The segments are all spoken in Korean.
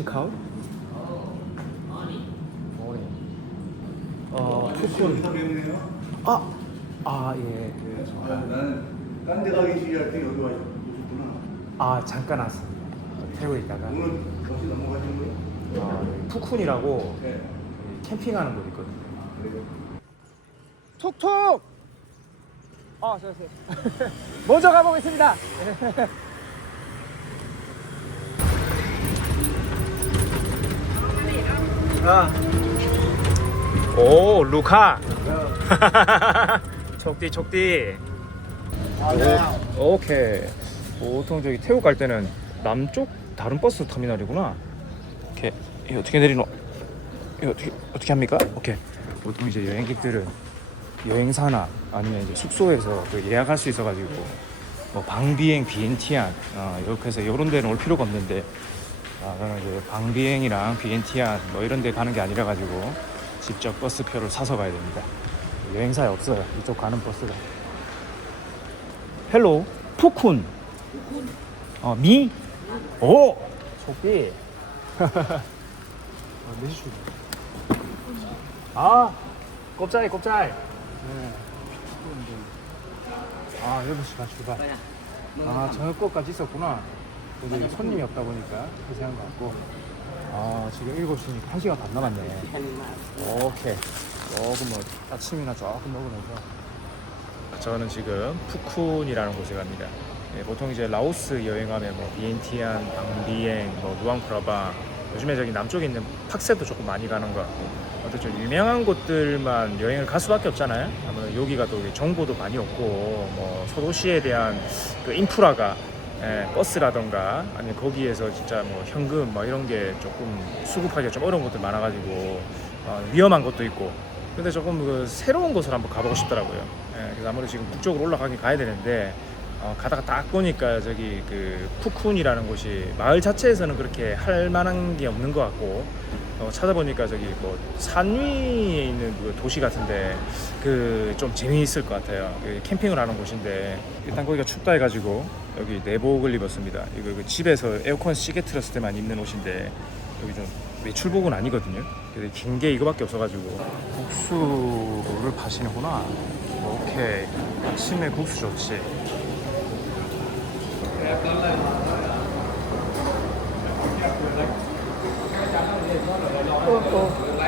체크아웃? 어, 배우네요. 아, 아 예. 네, 아, 나는 딴데 가기 싫어할 때 여기 와 오셨구나. 아 잠깐 왔습니다. 태우에 있다가 오늘 혹시 넘어가신 거예요? 아, 푸쿤이라고 네. 캠핑하는 곳 있거든요. 그래요. 톡톡. 아, 안녕하세요. 먼저 가보겠습니다. 오, 루카. 촉디 촉디. 오, 오케이. 보통 저기 태국 갈 때는 남쪽 다른 버스 터미널이구나. 이렇게 이 어떻게 내리노? 이 어떻게 어떻게 합니까? 오케이. 보통 이제 여행객들은 여행사나 아니면 이제 숙소에서 그 예약할 수 있어가지고 뭐 방비행, 비엔티안 어, 이렇게 해서 이런 데는 올 필요가 없는데 아, 저는 이제 방비행이랑 비엔티안 뭐 이런 데 가는 게 아니라 가지고 직접 버스표를 사서 가야 됩니다. 여행사에 없어요. 이쪽 가는 버스가. 헬로 푸쿤. 어, 미? 오! 아, 몇시 출 아, 꼽자이, 꼽자이. 네. 아, 8시 반 출발. 아, 저녁 거까지 있었구나. 근데 손님이 없다 보니까 고생한 것 같고. 아, 지금 7시니까 1시간 반 남았네. 오케이. 조금 뭐 아침이나 조금 먹으면서. 저는 지금 푸쿤이라는 곳에 갑니다. 예, 보통 이제 라오스 여행하면 뭐 비엔티안, 방비엥, 뭐 누앙프라방 요즘에 저기 남쪽에 있는 팍세도 조금 많이 가는 것 같고 어떤 좀 유명한 곳들만 여행을 갈 수밖에 없잖아요. 아무래도 여기가 또 정보도 많이 없고 뭐 소도시에 대한 그 인프라가 예, 버스라던가 아니면 거기에서 진짜 뭐 현금 뭐 이런 게 조금 수급하기가 좀 어려운 곳들 많아가지고 어, 위험한 곳도 있고 근데 조금 그 새로운 곳을 한번 가보고 싶더라고요. 예, 그래서 아무래도 지금 북쪽으로 올라가긴 가야 되는데 어, 가다가 딱 보니까 저기 그 푸쿤이라는 곳이 마을 자체에서는 그렇게 할 만한 게 없는 것 같고 어, 찾아보니까 저기 뭐 산 위에 있는 그 도시 같은데 그 좀 재미있을 것 같아요. 그 캠핑을 하는 곳인데 일단 거기가 춥다 해가지고 여기 내복을 입었습니다. 이거 그 집에서 에어컨 시계 틀었을 때만 입는 옷인데 여기 좀 외출복은 아니거든요. 근데 긴 게 이거밖에 없어가지고 국수를 파시는구나. 오케이 아침에 국수 좋지.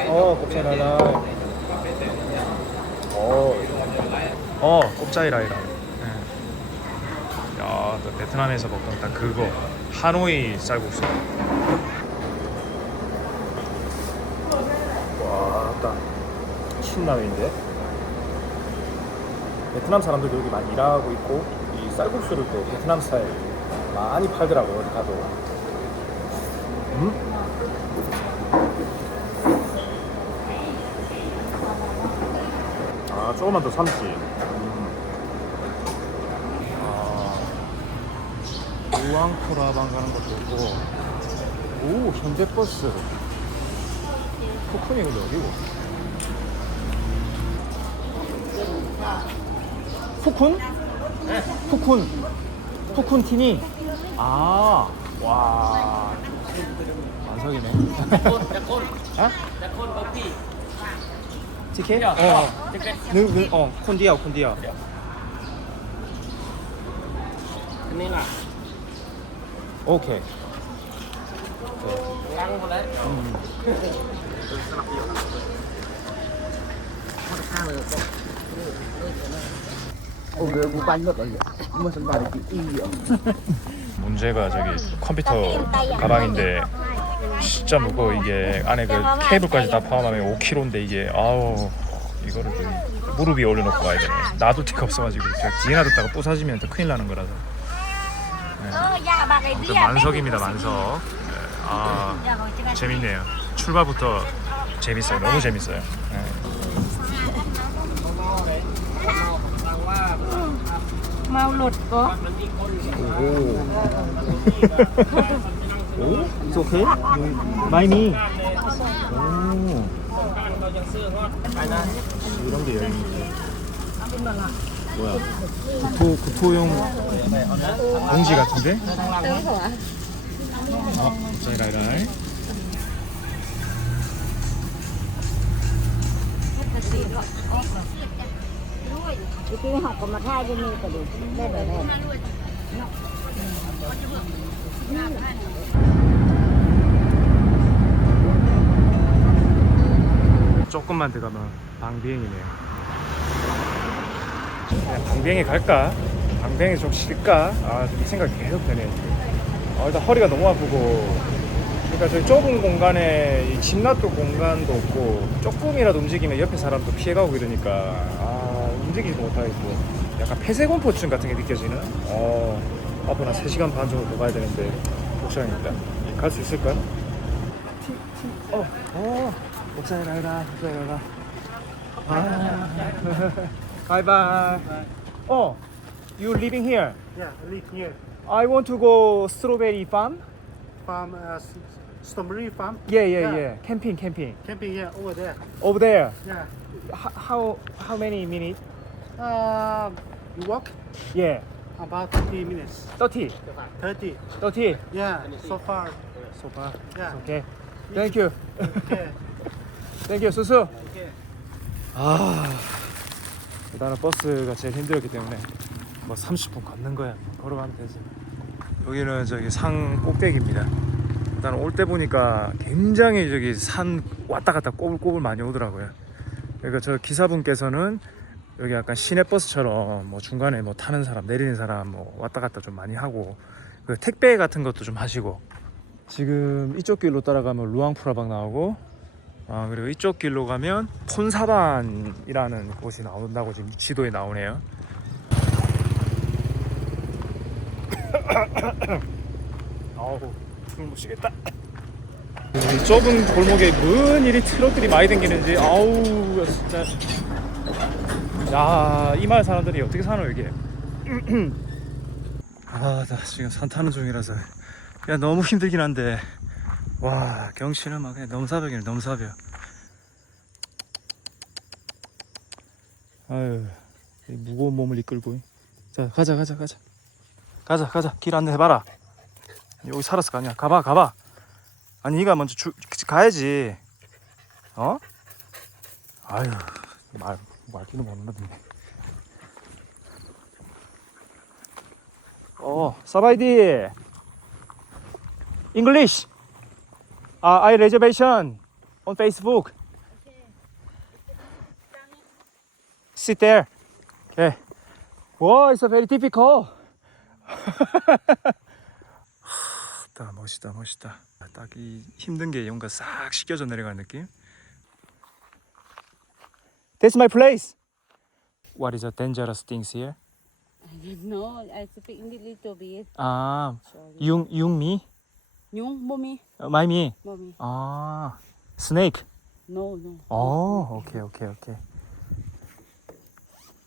어, 곱차라라. 어, 어, 곱짜이라이라. 또 베트남에서 먹던 딱 그거 하노이 쌀국수. 와, 딱 신라면인데. 베트남 사람들도 여기 많이 일하고 있고 이 쌀국수를 또 베트남 스타일 많이 팔더라고요 어디 가도. 음? 아 조금만 더 삶지. 음. 아 우앙프라방 가는 것도 있고. 오 현대버스. 푸쿤이 근데 어디고? 푸쿤? 푸쿤. 푸쿤 티니. 아, 와. 완성이네. 아? 티켓? 어. 능, 능, 어, 콘디아, 콘디아. อันนี้ล่ะ 오케이. 문제가 저기 컴퓨터 가방인데 진짜 무거 이게 안에 그 케이블까지 다 포함하면 5kg인데 이게 아우 이거를 무릎 위에 올려놓고 가야 되네. 나도 티가 없어가지고 제가 뒤에 놔뒀다가 부사지면 큰일 나는 거라서. 아무튼 만석입니다 만석 네, 아 재밌네요 출발부터 재밌어요 너무 재밌어요 네. lột có 오. 오? It's okay? Buy me. 오. 이런 게 여행이지. 뭐야? 구토, 구토용 봉지 같은데? 여기서 와. 어, 짜이라이라이. 조금만 들어가면 방비행이네요. 그냥 방비행에 갈까? 방비행에 좀 쉴까? 아, 이 생각이 계속. 지금. 아, 일단 허리가 너무 아프고. 그러니까 저희 좁은 공간에 이 집 놔둘 공간도 없고 조금이라도 움직이면 옆에 사람도 피해가고 이러니까 아, 움직이지도 못하겠고 약간 폐쇄공포증 같은 게 느껴지는 어, 앞으로 한 3시간 반 정도 더 가야 되는데 걱정입니다. 갈 수 있을까요? 어, 어, 목사님 가라, 목사님 가라. 아, 바이바이. 어, you living here? Yeah, I live here. I want to go strawberry farm. Farm, uh, s- strawberry farm. Yeah, yeah, Yeah. yeah. Camping, camping. Camping here, over there. Over there. Yeah. H- how how many minutes? Uh, you walk Yeah, about 30 minutes. 30. 30. 30. Yeah, so far. So far. Yeah. Okay. Thank you. Okay. Thank you. 수수. Okay. 아, 일단은 버스가 제일 힘들었기 때문에 뭐 30분 걷는 거야. 뭐 걸어가면 되지. 여기는 저기 산 꼭대기입니다. 일단 올 때 보니까 굉장히 저기 산 왔다 갔다 꼬불꼬불 많이 오더라고요. 그러니까 저 기사분께서는 여기 약간 시내 버스처럼 뭐 중간에 뭐 타는 사람 내리는 사람 뭐 왔다 갔다 좀 많이 하고 그 택배 같은 것도 좀 하시고 지금 이쪽 길로 따라가면 루앙프라방 나오고 아 그리고 이쪽 길로 가면 폰사반이라는 곳이 나온다고 지금 지도에 나오네요. 아우 숨을 못 쉬겠다. 이 좁은 골목에 뭔 일이 트럭들이 많이 다니는지 아우 진짜 야이 마을 사람들이 어떻게 사노 여기? 아나 지금 산 타는 중이라서 야 너무 힘들긴 한데 와 경치는 막 그냥 넘사벽이네 넘사벽. 아유 이 무거운 몸을 이끌고. 자 가자 가자 가자. 가자 가자. 길 안내해봐라. 여기 살았을 거 아니야. 가봐 가봐. 아니 네가 먼저 주, 가야지. 어? 아유 말 말기도 못하네. 어 사바이디. English uh, I reservation on Facebook sit there okay wow it's a very difficult 멋있다 멋있다 멋있다 딱 이 힘든 게 뭔가 싹 씻겨져 내려가는 느낌 That's my place What is the dangerous things here? No, I speak a little bit. 아 Sorry. 융, 융미? 아 스네이크 No, no. 어 오케이 오케이 오케이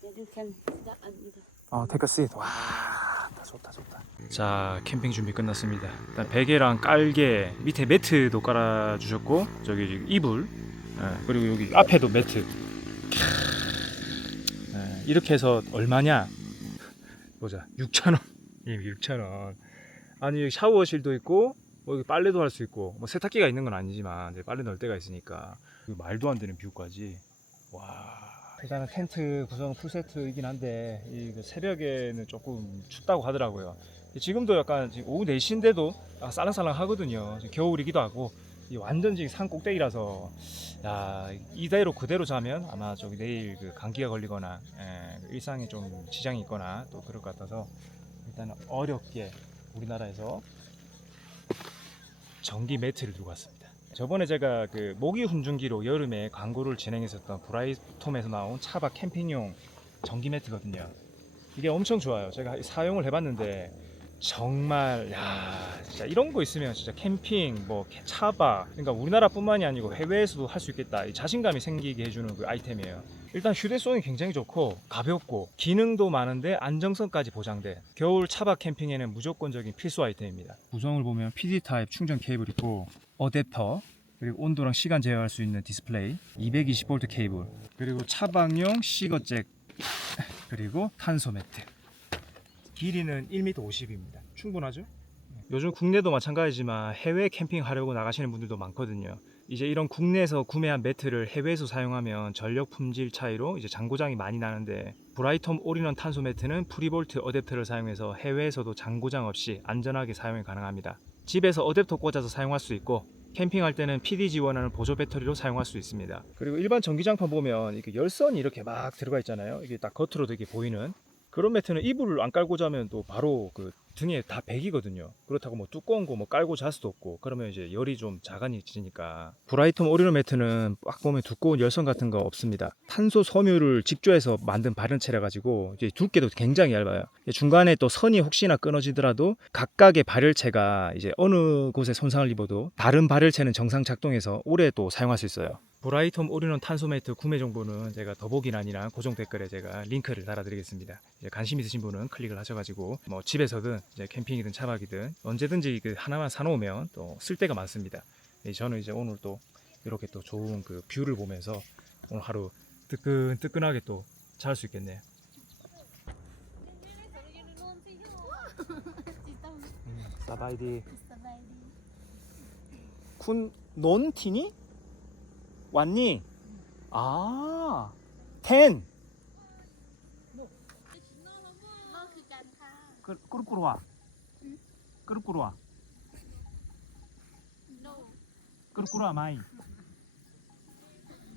You can start and eat. 어, 테크시 와, 다 좋다 좋다. 자, 캠핑 준비 끝났습니다. 일단 베개랑 깔개 밑에 매트도 깔아 주셨고 저기 지금 이불 예, 그리고 여기 앞에도 매트. 예, 이렇게 해서 얼마냐? 보자, 6천 원. 이 6천 원. 아니 여기 샤워실도 있고 뭐 여기 빨래도 할 수 있고 뭐 세탁기가 있는 건 아니지만 이제 빨래 넣을 때가 있으니까 이거 말도 안 되는 뷰까지. 와. 일단은 텐트 구성 풀세트이긴 한데 이그 새벽에는 조금 춥다고 하더라고요. 지금도 약간 지금 오후 4시인데도 살랑살랑 하거든요. 지금 겨울이기도 하고 이 완전 지금 산 꼭대기라서 야 이대로 그대로 자면 아마 저기 내일 그 감기가 걸리거나 예, 일상에 좀 지장이 있거나 또 그럴 것 같아서 일단은 어렵게 우리나라에서 전기 매트를 들고 왔습니다. 저번에 제가 그 모기 훈증기로 여름에 광고를 진행했었던 브라이톰에서 나온 차박 캠핑용 전기 매트거든요. 이게 엄청 좋아요. 제가 사용을 해봤는데 정말 야 진짜 이런 거 있으면 진짜 캠핑 뭐 차박 그러니까 우리나라뿐만이 아니고 해외에서도 할 수 있겠다 이 자신감이 생기게 해주는 그 아이템이에요. 일단 휴대성이 굉장히 좋고 가볍고 기능도 많은데 안정성까지 보장돼 겨울 차박 캠핑에는 무조건적인 필수 아이템입니다. 구성을 보면 PD 타입 충전 케이블 있고 어댑터 그리고 온도랑 시간 제어할 수 있는 디스플레이 220V 케이블 그리고 차박용 시거잭 그리고 탄소 매트 길이는 1m 50입니다 충분하죠? 요즘 국내도 마찬가지지만 해외 캠핑 하려고 나가시는 분들도 많거든요 이제 이런 국내에서 구매한 매트를 해외에서 사용하면 전력 품질 차이로 이제 장고장이 많이 나는데 브라이텀 올인원 탄소 매트는 프리볼트 어댑터를 사용해서 해외에서도 장고장 없이 안전하게 사용이 가능합니다. 집에서 어댑터 꽂아서 사용할 수 있고 캠핑할 때는 PD 지원하는 보조 배터리로 사용할 수 있습니다. 그리고 일반 전기장판 보면 이렇게 열선이 이렇게 막 들어가 있잖아요. 이게 딱 겉으로 되게 보이는 그런 매트는 이불을 안 깔고 자면 또 바로 그 등에 다 백이거든요. 그렇다고 뭐 두꺼운 거 뭐 깔고 잘 수도 없고 그러면 이제 열이 좀 자간해지니까 브라이톰 오리노 매트는 딱 보면 두꺼운 열선 같은 거 없습니다. 탄소 섬유를 직조해서 만든 발연체라 가지고 이제 두께도 굉장히 얇아요. 중간에 또 선이 혹시나 끊어지더라도 각각의 발열체가 이제 어느 곳에 손상을 입어도 다른 발열체는 정상 작동해서 오래 또 사용할 수 있어요. 브라이톰 올인원 탄소 매트 구매 정보는 제가 더보기란이나 고정 댓글에 제가 링크를 달아드리겠습니다. 이제 관심 있으신 분은 클릭을 하셔가지고 뭐 집에서든 이제 캠핑이든 차박이든 언제든지 그 하나만 사놓으면 또 쓸 데가 많습니다. 예, 저는 이제 오늘 또 이렇게 또 좋은 그 뷰를 보면서 오늘 하루 뜨끈 뜨끈하게 또 잘 수 있겠네요. 음, 사바이디 군 논티니? 왔니? 아, 텐. 끄, 꾸르꾸르 와. 꾸르꾸르 와. 꾸르꾸르 와 마이.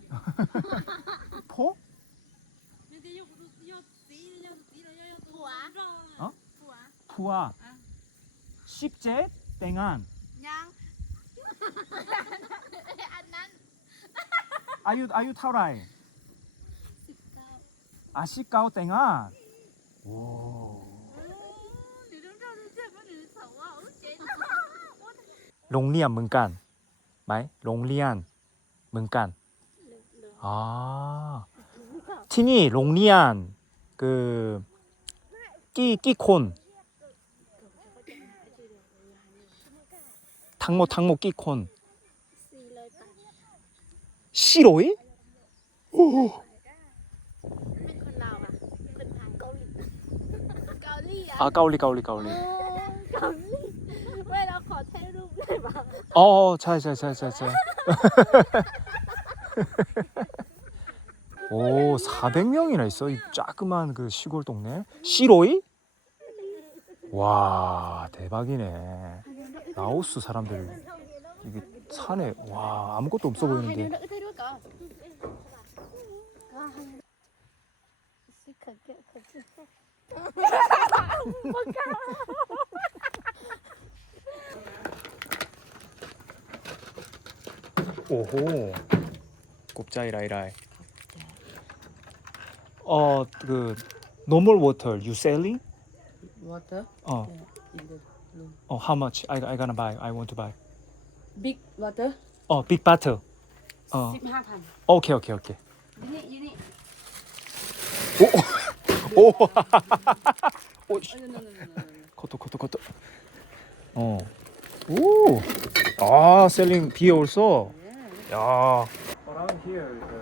포? 어? 푸아. 십제 땡안. ยัง อันนั้น อายุอายุเท่าไหร่อาชิเก้าแต่งงานโอ้ เดี๋ยวเราจะเจ็บมันหรือสาวว่าเจ๊ โรงเรียนเหมือนกันไหมโรงเรียนเหมือนกันอ่าที่นี่โรงเรียนคือกี่กี่คนทั้งหมดทั้งหมดกี่คน สี่ร้อยบาท สี่ร้อยโอ้โห เป็นคนลาวอ่ะคนทางเกาหลีเกาหลีอ่ะ อ่าเกาหลีเกาหลีเกาหลี โอ้เกาหลีเว้ยเราขอถ่ายรูปได้ปะ 어, 잘, 잘, 잘, 잘, 잘. 오, 400명이나 있어. 이 자그만 그 시골 동네. 시로이? 와, 대박이네. 라오스 사람들 이게 산에 와 아무것도 없어 보이는데 오호 곱자이 라이라이 어그 normal water you selling water 어. in the room. oh how much I I gonna buy I want to buy Big water 어, 빅 바트. 어. สิบห้าพัน 오케이, 오케이, 오케이. ยี่นี่ยี่นี่ 오. 오. โอ้ย no no no no no 커터, 커터, 커터. 어. 오. 아, selling beer also. 야. Around here, the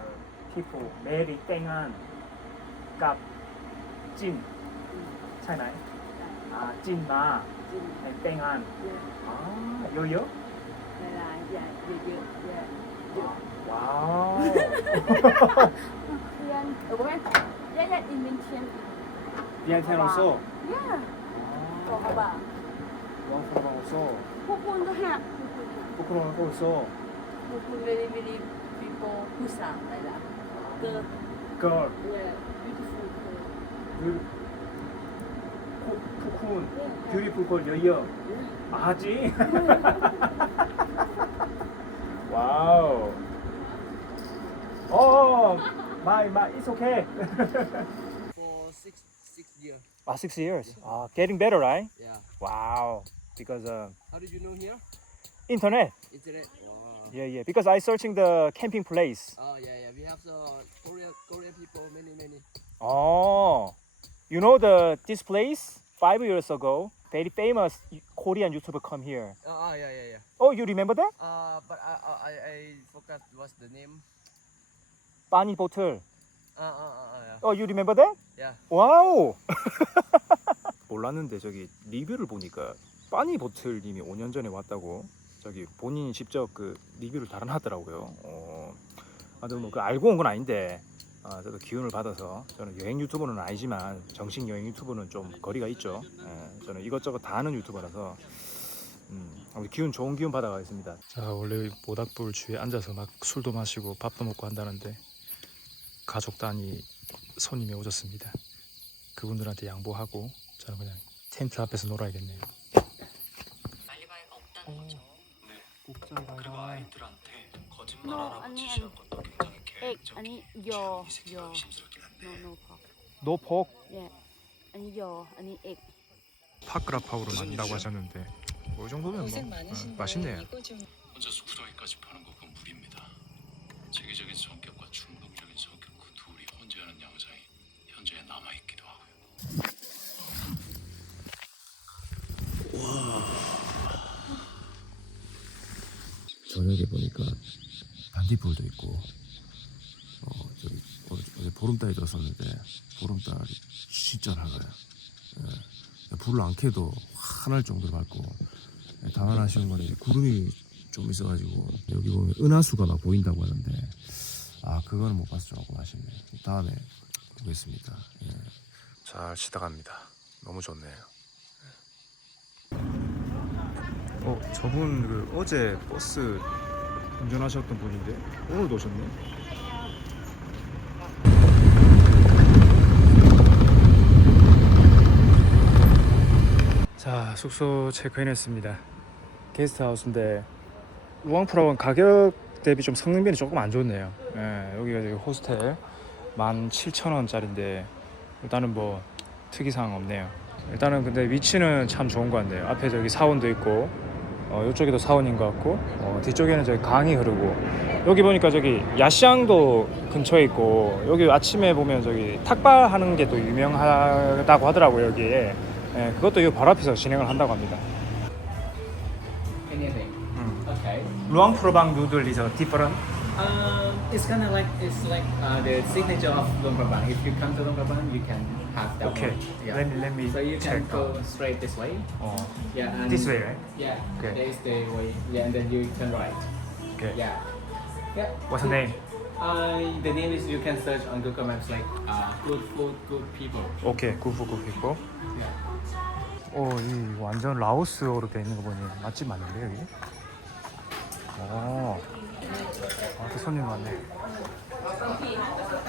people very 땡한 값 찐. 차이나요? 아, 찐마. จริง and 땡한. เยอะ 아, 여여? dạ dạ dạ dạ 와우. Korean uh, woman yeah yeah invention 그냥 태어났어. yeah 어, 봐봐 왕성하고 있어. 폭군도 해 포크로하고 있어. 폭군 very very people who sang like that the 걸. yeah beautiful girl. 뷰. 푸쿤. 뷰리풀 걸 여여. 아지. My my it's okay For six six years. ah six years ah getting better right Yeah. wow because uh, How did you know here? internet Internet. Wow. yeah yeah because I searching the camping place Oh yeah yeah. We have the Korean Korean people many many. oh you know the this place five years ago very famous Korean YouTuber come here Oh, oh yeah yeah yeah. oh you remember that Uh, but I I I, I forgot what's the name. Bunny Bottle Uh uh uh, uh yeah. Oh, you remember that? Yeah. 와우. 몰랐는데 저기 리뷰를 보니까 빠니 보틀님이 5년 전에 왔다고. 자, 저기 본인이 직접 그 리뷰를 달아놨더라고요. 어, 아, 뭐그 알고 온 건 아닌데 아, 저도 기운을 받아서 저는 여행 유튜버는 아니지만 정식 여행 유튜버는 좀 거리가 있죠. 예, 저는 이것저것 다 하는 유튜버라서 음, 아무튼 기운 좋은 기운 받아가겠습니다. 자 원래 모닥불 주위에 앉아서 막 술도 마시고 밥도 먹고 한다는데 가족 단위 손님이 오셨습니다. 그분들한테 양보하고 저는 그냥 텐트 앞에서 놀아야겠네요. 그리고 아이들한테 No, 아니 아니. egg 아니 여 여. No no pork. 노폭 Yeah. 아니 여 아니 egg. 파크라파우로 만든다고 하셨는데 뭐이 정도면 뭐 어, 맛있네요. 혼자 스쿠터기까지 파는 거 그건 무리입니다. 체계적인 성격과 충동적인 성격 그 둘이 혼재하는 양상이 현재 남아 있기도 하고요. 저녁에 보니까 반딧불도 있고 어 저기 어제, 보름달이 들었었는데 보름달이 진짜 밝아요. 예. 불을 안 켜도 환할 정도로 밝고 예, 건 이제 구름이 좀 있어가지고 여기 보면 은하수가 막 보인다고 하는데 아 그거는 못 봐서 조금 아쉽네요. 다음에 보겠습니다. 예. 잘 치다 갑니다. 너무 좋네요. 어 저분 그 어제 버스 운전하셨던 분인데 오늘도 오셨네. 자 숙소 체크인 했습니다. 게스트하우스인데 루앙프라운 가격 대비 좀 성능비는 조금 안 좋네요. 예, 여기가 저기 호스텔 17,000원짜리인데 일단은 뭐 특이사항 없네요. 일단은 근데 위치는 참 좋은 것 같네요. 앞에 저기 사원도 있고 어, 이쪽에도 사원인 것 같고 어, 뒤쪽에는 저기 강이 흐르고 여기 보니까 저기 야시장도 근처에 있고 여기 아침에 보면 저기 탁발 하는 게 또 유명하다고 하더라고요 여기에 예, 그것도 이 바로 앞에서 진행을 한다고 합니다. 루앙프로방 누들 a different. Um, it's kind of like it's like uh, the signature of Luang Prabang. If you come to Luang Prabang, you can have that Okay. one. Yeah. Let me let me so you check. can go straight this way. 어, Yeah. And this way, right? Yeah. Okay. There is the way. Yeah, and then you turn right. Okay. Yeah. Yeah. What's the name? Uh, the name is you can search on Google Maps like uh, good food, good people. 오케이, 굿푸 굿피고. Yeah. 오, 이 완전 라오스어로 돼 있는 거 보니 맛집 맞는데 여기? 오, 아, 또 손님 많네.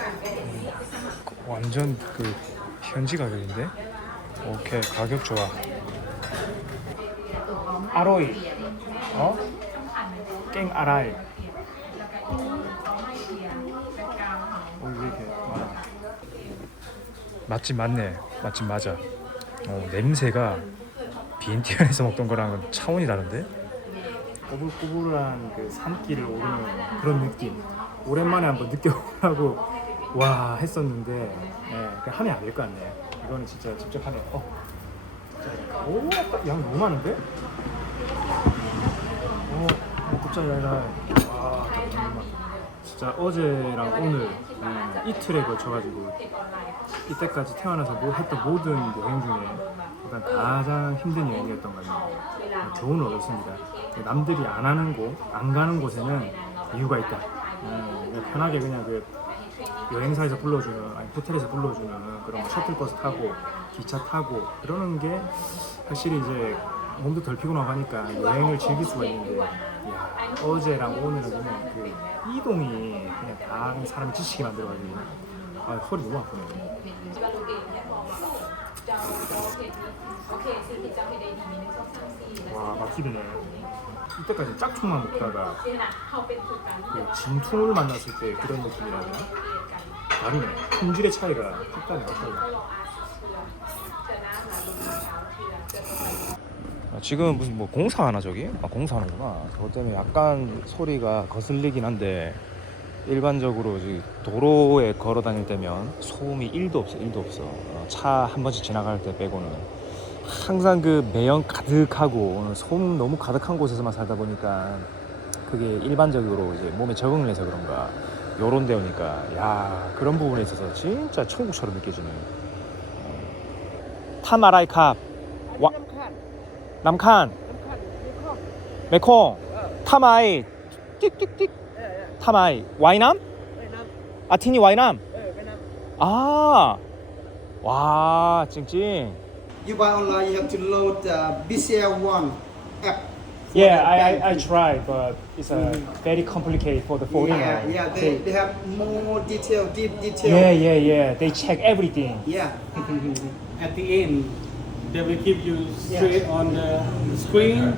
음, 완전 그 현지 가격인데? 오케이, 가격 좋아. 아로이, 어? 깽 아라이. 오, 왜 이렇게 많아? 맛집 맞네. 맛집 맞아. 어, 냄새가 비엔티안에서 먹던 거랑은 차원이 다른데? 꼬불꼬불한 그 산길을 오르는 그런 느낌. 오랜만에 한번 느껴보려고 와 했었는데 예, 하면 안 될 것 같네요. 이거는 진짜 직접 하면 어. 오, 양 너무 많은데? 어, 뭐 곱창이 아니라 진짜 어제랑 오늘 음, 이틀에 걸쳐가지고 이때까지 태어나서 뭐 했던 모든 여행 중에 일단 가장 힘든 여행이었던 것 같아요. 교훈을 얻었습니다. 남들이 안 하는 곳, 안 가는 곳에는 이유가 있다. 음, 그냥 편하게 그냥 그 여행사에서 불러주는, 아니 호텔에서 불러주는 그런 뭐 셔틀버스 타고 기차 타고 그러는 게 확실히 이제 몸도 덜 피곤하고 하니까 여행을 즐길 수가 있는데 이야, 어제랑 오늘은 그냥 그 이동이 그냥 다 사람 지치게 만들어가지고 아, 허리 너무 아프네요. 와 막히네. 이때까지 짝퉁만 먹다가 그 진퉁을 만났을 때 그런 느낌이라면 다르네. 품질의 차이가 확단히 확실히. 지금 무슨 뭐 공사하나 저기? 아 공사하는구나. 그것 때문에 약간 소리가 거슬리긴 한데 일반적으로 도로에 걸어 다닐 때면 소음이 1도 없어, 1도 없어. 차 한 번씩 지나갈 때 빼고는 항상 그 매연 가득하고 손 너무 가득한 곳에서만 살다 보니까 그게 일반적으로 이제 몸에 적응을 해서 그런가 요런 데 오니까. 야 그런 부분에 있어서 진짜 천국처럼 느껴지는 어. 타마라이캅. 와. 남칸. 메콩. 어. 타마이. 띡띡띡 예, 예. 타마이. 와이남? 아티니 와이남. 예, 아와 찡찡. You buy online, you have to load uh, BCL1 app. Yeah, I. I, I tried, but it's uh, very complicated for the foreigner. Yeah, yeah, they, they have more detail, deep detail. yeah, yeah, yeah. They check everything. Yeah. At the end, they will give you straight on the screen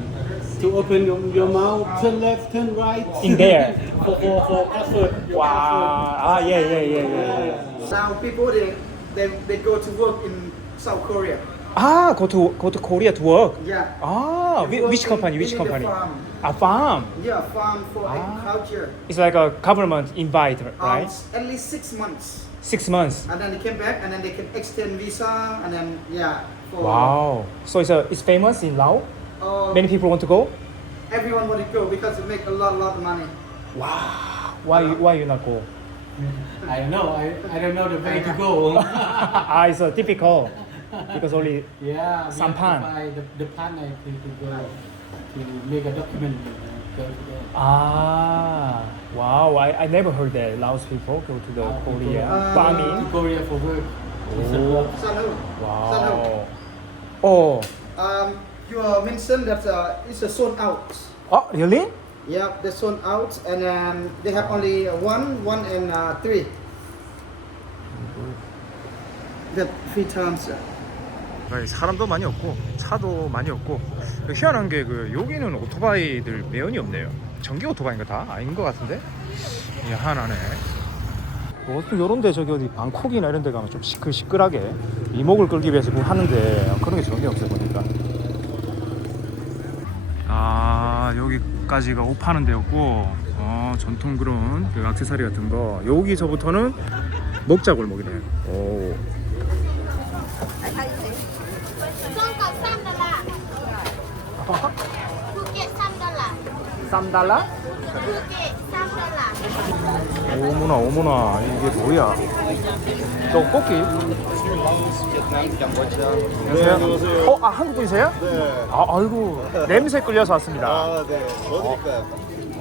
to open your, your mouth, turn left, turn right. In there. for, for, for effort. your Wow. Ah, yeah, yeah, yeah, yeah. yeah. Now people they, they they go to work in South Korea. Ah, go to go to Korea to work. Yeah. Ah, They whi- work which in- company? in Which the company? farm. A farm. Yeah, farm for Ah. agriculture. It's like a government invite, Um, right? at least six months, Six months. and then they came back, and then they can extend visa, and then yeah. For, Wow. So it's a it's famous in Laos. Uh, Many people want to go. everyone want to go because it make a lot, lot of money. Wow. Why you- why you not go? I don't know. I, I don't know the way to go. ah, it's a difficult because only yeah. we have to Sampan. buy the, the partner to, to go to make a document. go to there. Ah, wow! I, I never heard that Laos people go to the Ah, people- Korea Uh, farming. To Korea for work. Oh, Sanhu. Sanhu. wow! Oh, Um, you uh, mentioned that uh, it's a sold out. oh, really? Yeah, they sold out, and then they have only uh, one, one, and uh, three. That three times. uh, 네, 사람도 많이 없고 차도 많이 없고 희한한 게 그 여기는 오토바이들 매연이 없네요. 전기 오토바이인가 다 아닌 것 같은데 희한하네. 보통 요런데 저기 어디 방콕이나 이런 데 가면 좀 시끌 시끌하게 이목을 끌기 위해서 뭐 하는데 그런 게 전혀 없어 보니까. 아 여기까지가 옷 파는 데였고 어, 전통 그런 그 액세서리 같은 거 여기서부터는 먹자 골목이네요. 오. Phuket 3 đô la 3달러? Phuket 3 đô la 어머나 어머나 이게 뭐야 떡볶이? 안녕하세요 어? 아 한국 분이세요? 네. 아 아이고 냄새 끌려서 왔습니다 아, 네. 뭐 드릴까요?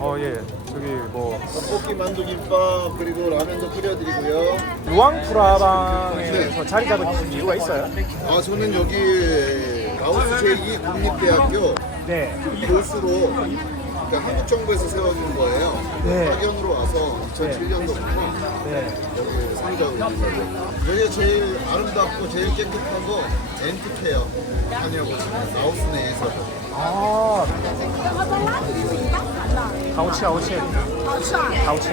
어예 저기 뭐 떡볶이 만두 김밥 그리고 라면도 끓여드리고요. 루앙프라방에서 자리 잡으신 이유가 있어요? 아, 저는 여기 라오스 제2 국립대학교 네 교수로 그러니까 한국 정부에서 세워준 거예요. 네. 파견으로 와서 2007년도부터 네. 여기 상주하고 있어요. 여기가 제일 아름답고 제일 깨끗한 거 엔트케어 아니라고 라오스 내에서도. 아 가오치 가오치 가오치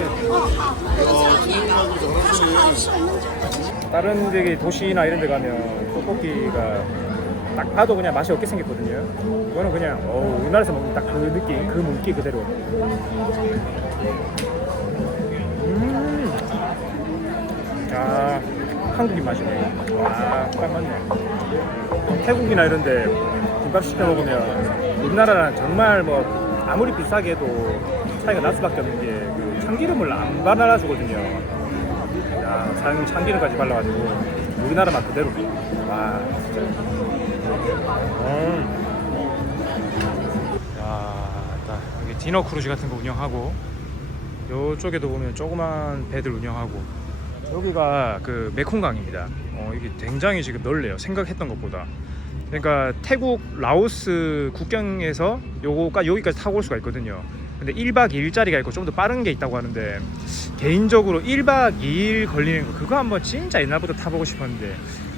다른 되게 도시나 이런 데 가면 떡볶이가 딱 봐도 그냥 맛이 없게 생겼거든요 이거는 그냥 어, 우리나라에서 먹는 딱 그 느낌 그 물기 그대로 음 아 한국인 맛이네 와딱 맞네 태국이나 이런 데 김밥 시켜 먹으면 우리나라랑 정말 뭐 아무리 비싸게 해도 차이가 날 수밖에 없는 게그 참기름을 안 발라주거든요. 야, 참기름까지 발라가지고 우리나라 맛 그대로. 와, 진짜. 음. 야, 일단 디너 크루즈 같은 거 운영하고 이쪽에도 보면 조그만 배들 운영하고 여기가 그 메콩강입니다. 어, 이게 굉장히 지금 넓네요. 생각했던 것보다. 그러니까 태국 라오스 국경에서 요거까 여기까지 타고 올 수가 있거든요. 근데 1박 2일짜리가 있고 좀 더 빠른 게 있다고 하는데 개인적으로 1박 2일 걸리는 거 그거 한번 진짜 옛날부터 타보고 싶었는데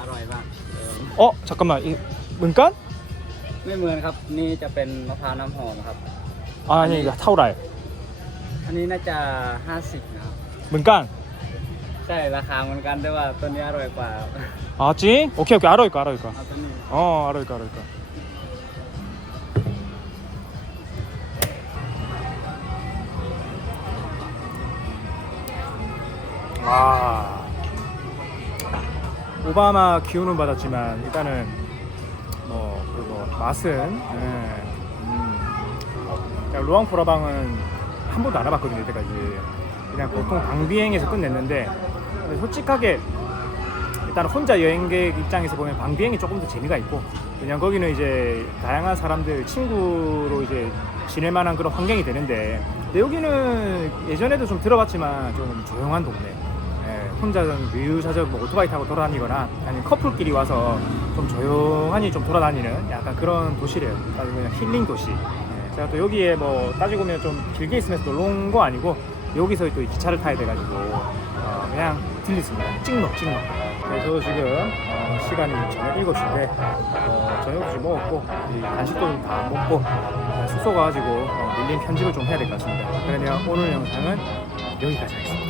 อร่อยมากเออี어잠깐만กัน?ไม่เหมือนครับ นี่จะเป็นมะพร้าวน้ำหอมครับอันนี้เท่าไหร่อันนี้น่าจะห้าสิบนะครักันใช่ราคาเหมือนกันแต่ว่าตัวนี้อร่อยกว่าอ๋อจริงโอเคอร่อยกว่าอร่อยกว่าอ๋ออร่ายกว่นี้어 알아 이거 알아 이거 아 오바마 기운은 받았지만 일단은 뭐 그거 맛은 예, 음. 야, 루앙프라방은 한 번도 안 와봤거든요 이때까지. 그냥 보통 방비행에서 끝냈는데 솔직하게 일단 혼자 여행객 입장에서 보면 방비행이 조금 더 재미가 있고 왜냐면 거기는 이제 다양한 사람들 친구로 이제 지낼 만한 그런 환경이 되는데 근데 여기는 예전에도 좀 들어봤지만 좀 조용한 동네. 예, 혼자 좀 유유자적 뭐 오토바이 타고 돌아다니거나 아니면 커플끼리 와서 좀 조용하니 좀 돌아다니는 약간 그런 도시래요. 아주 그냥 힐링 도시. 예, 제가 또 여기에 뭐 따지고 보면 좀 길게 있으면서 놀러 온 거 아니고 여기서 또이 기차를 타야 돼가지고 어, 그냥 들렸습니다. 찍먹 찍먹 그래서 지금 어, 시간이 저녁 7시인데 어, 저녁도 좀 먹었고 이 간식도 좀 다 먹고 어, 숙소 가가지고 어, 밀린 편집을 좀 해야 될 것 같습니다. 그러면 오늘 영상은 여기까지 하겠습니다